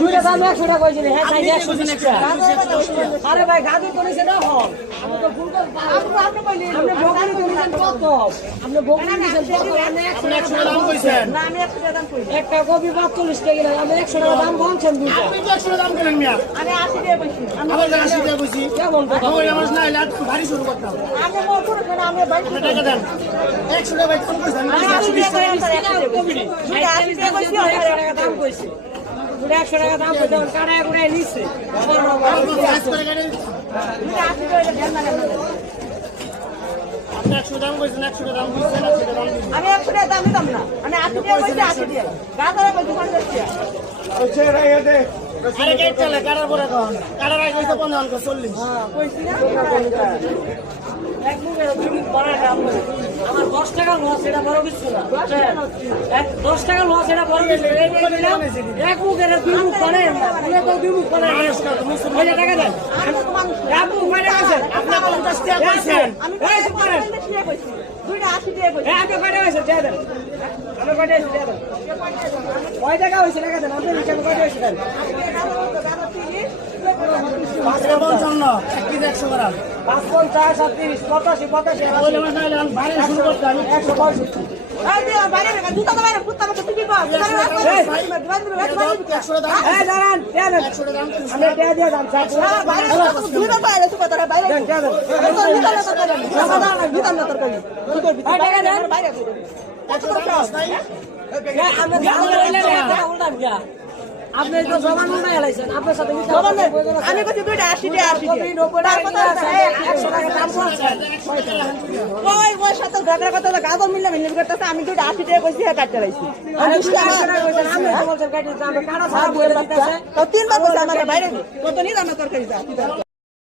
দুইটা দাম 100 টাকা কইছি রে, হ্যাঁ তাই 120 টাকা। আরে ভাই গাদি করেছে না হল। আমি তো ভুল করে আপনি কইলেন আপনি বকরি দিয়েছেন কত? আপনি বকরি দিয়েছেন কত? আপনি 100 টাকা দাম কইছেন। না আমি 100 টাকা দাম কইছি। একটা কপি 45 টাকা কিলো, আপনি 100 টাকা দাম বলছেন দুইটা। আপনি তো 100 টাকা দাম করেন মিয়া। আমি 80 টাকা কইছি। আবার 80 টাকা কইছি। কেমন কথা? ওই আমার না লাট ভারী শুরু করতাম। আমি মোর করে কেন আমি 22 টাকা দেন। 100 টাকা ভাই কোন কইছেন? আমি 120 টাকা কপি। 80 টাকা কইছি, 100 টাকা দাম কইছি। 100 টাকা দাম কইতে কাটা করে নিছে। কাজ করে গেলে 80 টাকা দেন না কেন? আপনি 100 দাম কইছেন, 100 টাকা দাম কইছেন, 100 টাকা দাম কইছেন। আমি 100 টাকা দাম দিতাম না, আমি 80 টাকা কইছি, 80 টাকা গাদারে কইছি 50 টাকা। আরে গেট চলে কাটার পরে কোন কাটার আগে কইছে 55 40। হ্যাঁ কইছি না এক মুখের দুই বড় দাম আমার 10 টাকা লস, এটা বড় কিছু না। 10 টাকা লস, এটা বড় কিছু না। এক মুখের দুই মুখ করে না, বলে তো দুই মুখ করে না। ওই টাকা দেন আপু কয়টা কইছেন? আপনি 50 টাকা কইছেন। আমি 50 টাকা কইছি, দুইটা 80 টাকা কইছি। আপনি কয়টা কইছেন? দিয়ে দেন। আমি কয়টা কইছি? দিয়ে দেন। কয় টাকা হইছে টাকা দেন। আপনি হিসাব কয়টা হইছে দেন। 55 1 100 গ্রাম 50 30 85 85 ওই আমার না ভারী শুরু করতাম 165 এই দিয়ে বাইরে রে জুতা তো বাইরে ফুটতা মতো তুই পাস 100 দাম এই দাঁড়ান দেন 100 দাম আমি দিয়ে দিয়ে দাম হ্যাঁ বাইরে জুতা বাইরে সুপা তোরা বাইরে দেন দেন জুতা না তরকারি জুতা না তরকারি টাকা দেন বাইরে কত টাকা নাই আমরা উল্টা গিয়া আপনি তো জবান উল্টা গেলাইছেন আপনার সাথে আমি কইছি দুইটা 80 টাকা 80 টাকা কথা 100 টাকা দাম বলছেন ওই সাথে গাদরা কথা গাদর মিললে মিললে করতেছে আমি দুইটা 80 টাকা কইছি আর কাটতে লাইছি আমি 80 টাকা কইছেন আমি তো বলছেন কাটতে আমরা কাটা ছাড়া বইলে লাগতেছে তো তিনবার কইছি আমার বাইরে কত নি দাম তরকারি